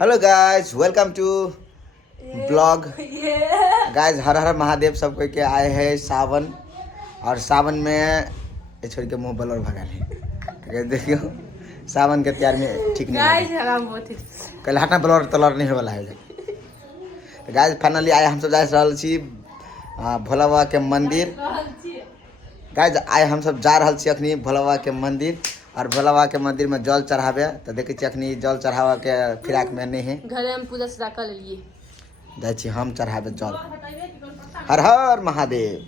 Hello guys, welcome to blog. Guys, Har Har Mahadev सबको के आए हैं सावन। और सावन में ये छोड़ के मुंह बलर भगा ले। देखियो सावन के तैयार में ठीक नहीं है। कल हटा बलर तलर नहीं वाला है। तो गाइस फाइनली आए हम सब जा रहल छी भोला बाबा के मंदिर। गाइस आए हम सब जा रहल छी अखनी भोला बाबा के मंदिर और भोला बाबा के मंदिर में जल चढ़ावे। तो देखे छी अखनी जल चढ़ावा के फिराक में नहीं है। घरे हम पूजा सजा कर लिए जाए छी हम चढ़ावे जल। हर हर महादेव।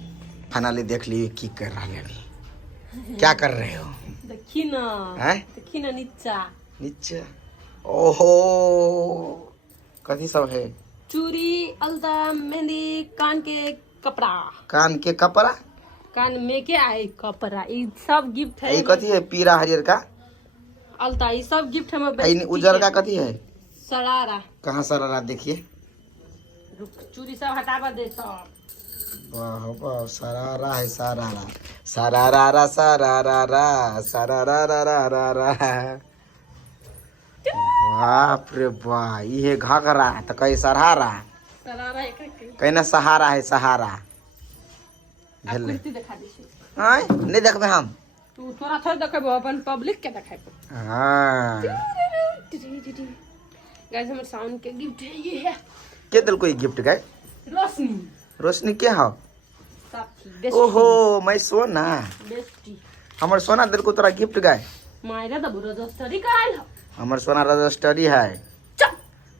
फाइनली देख लिए की कर रहा है अभी। क्या कर रहे हो? देखी ना, हैं? देखी ना नीचा नीचे। ओहो कथी सब है? चूड़ी, अलता, मेहंदी, कान के कपड़ा। कान के कपड़ा? कान में के आए कपड़ा, ये सब गिफ्ट है। ये कथी है? पीरा हरियर का अलता, ये सब गिफ्ट हमें। उजर का कथी है? सरारा। कहाँ सरारा? देखिए चूड़ी सब हटावा देता। वाह वाह, सरारा है सरारा सरारा सरारा सरारा। बाप रे वाह, ये घाघरा तो कहीं सहारा, सरारा कहीं ना सहारा है सहारा। नहीं देखबे हम, तू थोड़ा थोड़ा देखबो, अपन पब्लिक के देखेबो। हां गाइस हमर साउंड के गिफ्ट है, ये है। के दिल कोई गिफ्ट गए? रोशनी। रोशनी के हो? साथी। ओहो मैं सोना, बेस्टी। हमर सोना दिल को तोरा गिफ्ट गए। मायरा द रजिस्ट्री कराइल। हमर सोना रजिस्ट्री है। चुप।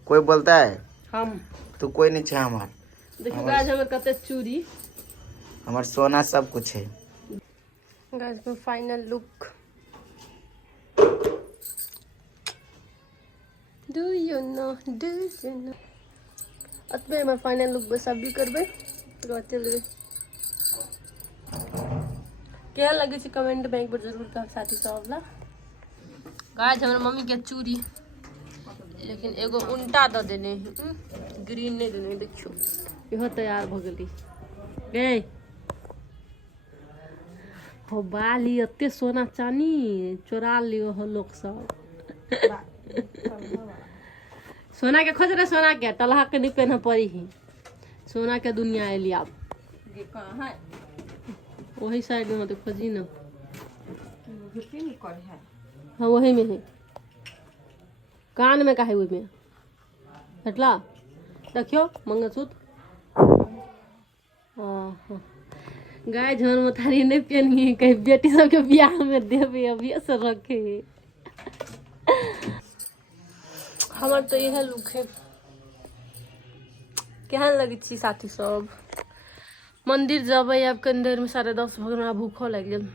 कोई बोलता है हम तू कोई नहीं छे हमार। देखो गाइस हमर कते चूड़ी, हमार सोना सब कुछ है। गाइस में final look. Do you know अतबे में फाइनल लुक बस अभी करबे तो चलबे। क्या लगे से कमेंट में एक बार जरूर कह साथी सब ला। गाइस हमर मम्मी के चूड़ी, लेकिन एगो उल्टा द देने ग्रीन नहीं देने। देखियो इहो तैयार भ गेली गए हो। बाली अते सोना चानी चोरा लियो हो लोग सब। सोना के खोज रहे, सोना के तलहा के नहीं पहन पड़ी ही। सोना के दुनिया एली अब। वही साइड में तो खोजी ना। हाँ वही में है। कान में का है वही में हटला। देखियो मंगलसूत्र। गाय झन मथारी नहीं पहनी, कहीं बेटी सबके बियाह में देवे अभी से रखे। हमार तो यह लुक है। केहन लगे छी साथी सब? मंदिर जबै अब कनी देर में 10:30 भग हमरा भूखो लग गेल।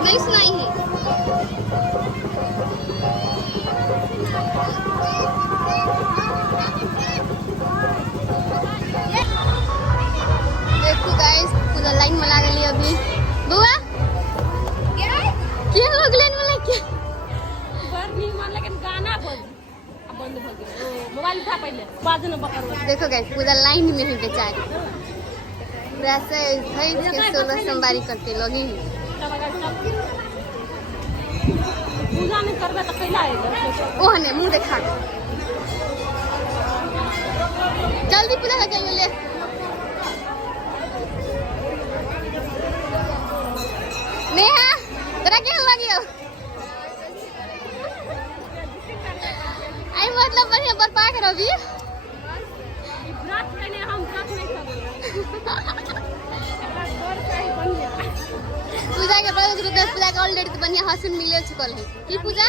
नहीं सुनाई है। देखो गाइस पूरा लाइन में लागल अभी। बुआ के लोग लाइन में लग के गर्मी में लेकिन गाना बंद भ गेल। मोबाइल उठा पहले बाज न बकर। देखो गाइस पूरा लाइन में है बेचारी। पूरा से थई के 16 सोमवारी करते लगी। पूजा नहीं करबे तो कैला आएगा? ओहने मुंह देखा जल्दी पूजा हो जाइए ले। नेहा तोरा के लगियो? आई मतलब बढ़िया बर्पा करो भी। व्रत लेने हम व्रत नहीं करबे। पूजा के बाद पूजा के ऑलरेडी तो बढ़िया हसन मिले चुकल है। की पूजा